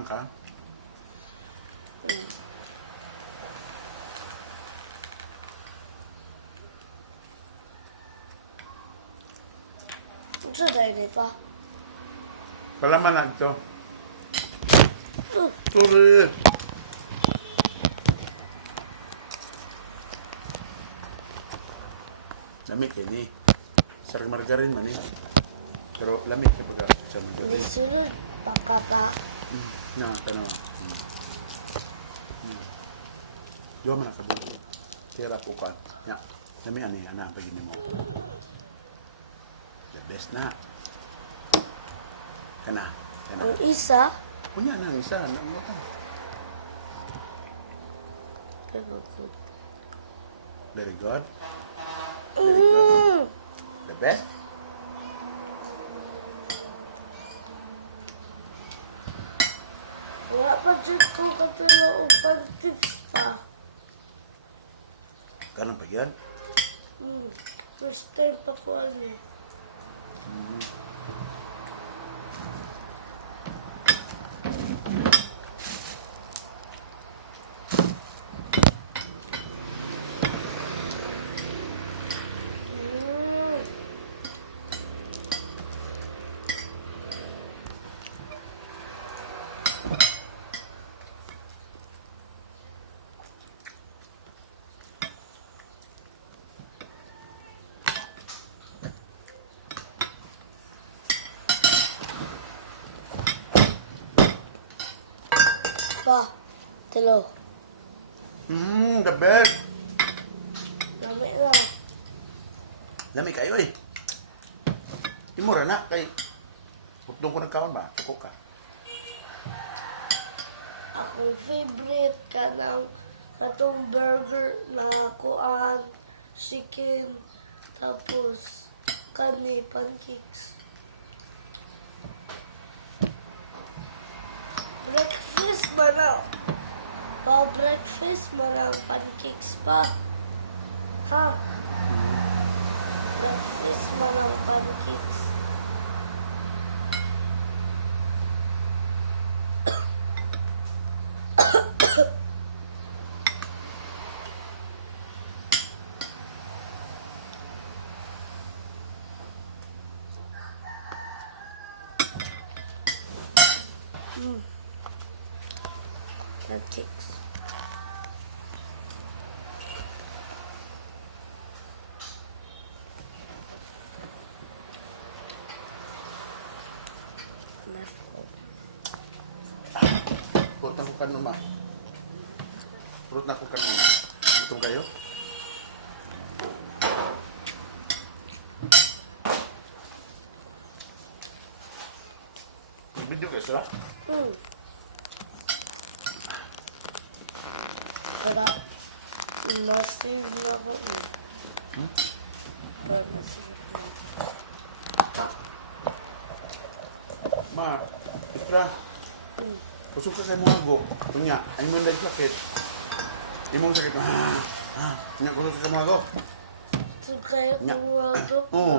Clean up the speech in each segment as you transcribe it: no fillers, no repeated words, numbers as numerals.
Kulang ka? Ito dahil dito. Palaman na ito. Sorry. Lamig ini. Sarang margarin man eh. Pero lamig kapag sa margarin. Sunod, pakata. Na, tanaw. Diyo man nakabulo. Tira po ka. Ya. Dami ani ana pagini mo. The best na. Kana. Ang isa, Punya na ang isa. Ano mo ka? pero good. Very good. Very good. The best? Wala pa dyan ko kapila upang tips pa. Kanan pa yan? First time pa ko ano eh. Pa, talo. The best. Lami lang. Lami kayo eh. Imura na kay hutdong ko nagkaon ba? Tuko ka. Akong favorite ka ng natong burger na kuan, chicken, tapos kani, pancakes. Breakfast ba na? Pa, breakfast ba na ang pancakes pa? Ha? Breakfast ba na ang pancakes? Pancakes. Purot na ko kanon ma. Purot na ko kanon. Gutom kayo? Video kayo sila? Kaya, nasib na ko eh. Nasib na. Ma, Isra. Pusok ka kay mga go. Kunya, ay mo na sakit. Imong sakit. Kunya, kusok ka kay mga go. So, kaya Nya. kumulado Oo.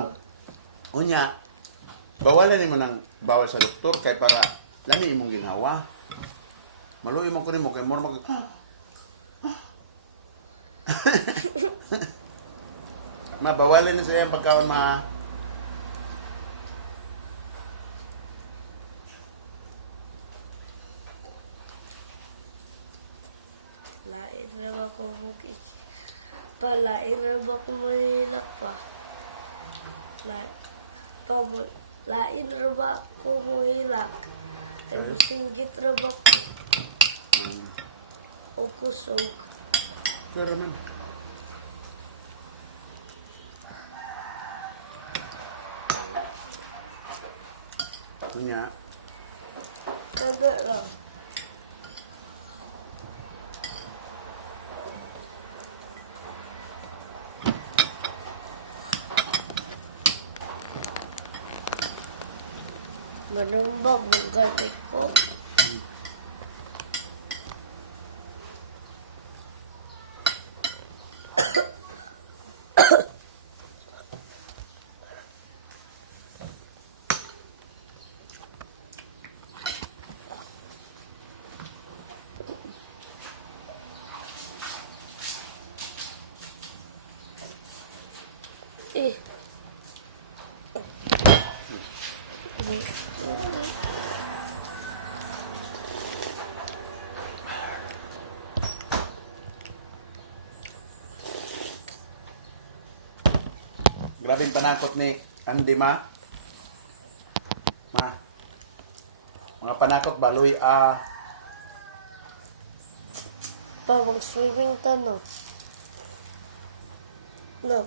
Kunya, bawalan mo ng bawal sa doktor kay para lami imong ginhawa. Maluoy mo ko nimo kay more mag mabawalan na sa iyang pagkaon ma. Lain na ba ko mukis? Palain na ba ko mahilak pa? Lain na ba ko mahilak? Ayos. Singgit na ba ko? O kusog? Pero man. Kunya, Taga lang. Manumbag ng galit ko. Eh. Grabe yung panakot ni Andy, ma. Ma. Mga panakot baloy Pa, mag-swimming ka, no? No.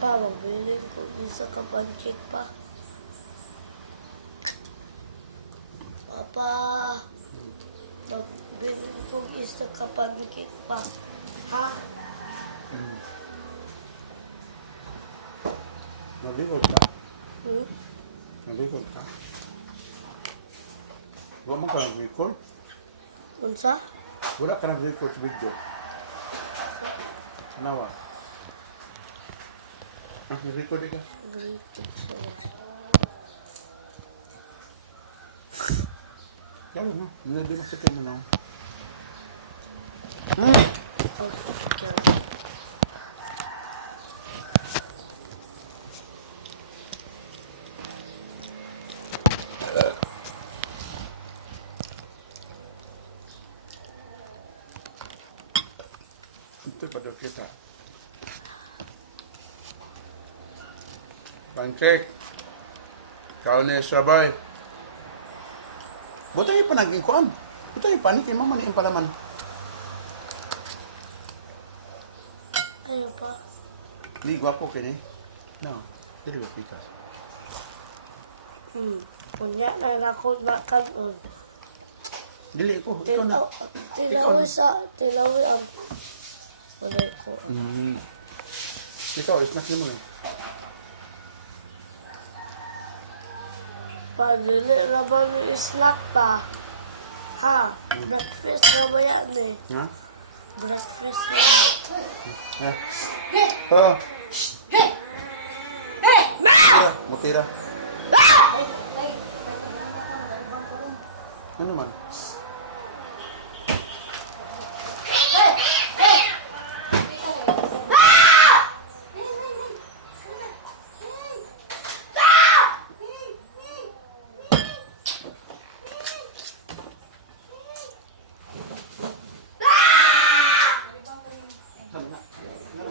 Pa, magbiling ko isa ka pancake pa. Papa, magbiling ko isa ka pancake pa. Ha? Nabikod ka? Hmm? Nabikod ka? Huwag mo ka nag-record? Unsa? Wala ka nag-record sa video. Anawa? Nag-record ka? Yawa mo. Hindi mo sa mo na. Ito pa daw kita. Pancake. Kaon na sabay. Buta yung panaging kuan. Buta yung panik. Yung mama ni yung palaman. Ano pa? Hindi, gwapo kini. No. Dili ba pikas? Kunya na ako na kanon. Dili ko. Ikaw na. Tilawi ang wala ko. Ikaw, snack mo eh. Padili na ba ni snack pa? Ha? Breakfast na ba yan eh? Ha? Breakfast na. Ha? Oh. Mutira. Mutira. Ano man?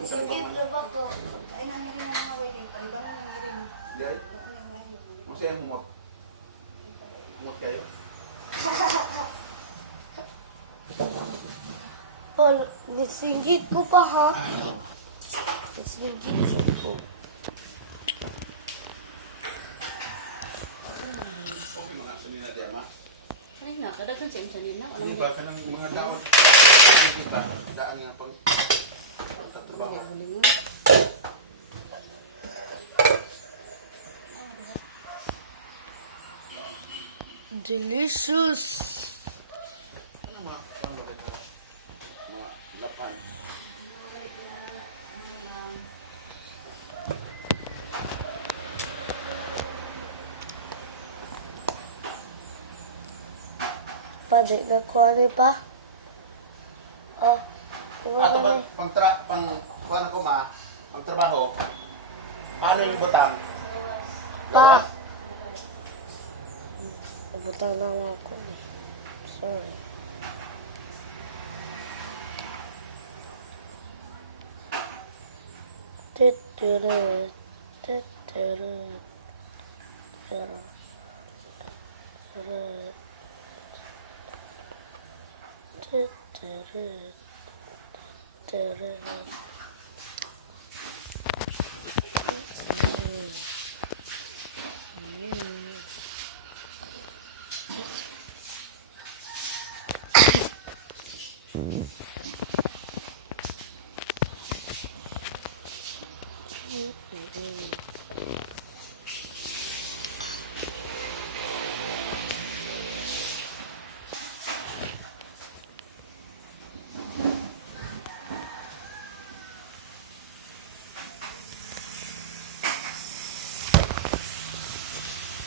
Sige na ba ko? Dahil? Masaya humot. Humot kayo? Paul, nisinggit ko pa ha? Nisinggit ko. Okay mga sunina dyan, ma. Ay na, kadaghan sa imsa nila. Hindi ba ka ng mga daon? Ano kita? Daan nga pang tatrabaho. Delicious! Ano mga? Ano ba ito? Mga lapan. Pwede ka kuwari pa? Oh, Ato ba, kuha ko ma, pang trabaho, paano yung butang? Pa! Nabutan na lang ako eh. Sorry. Tuturu, tuturu, tuturu, tuturu, tuturu.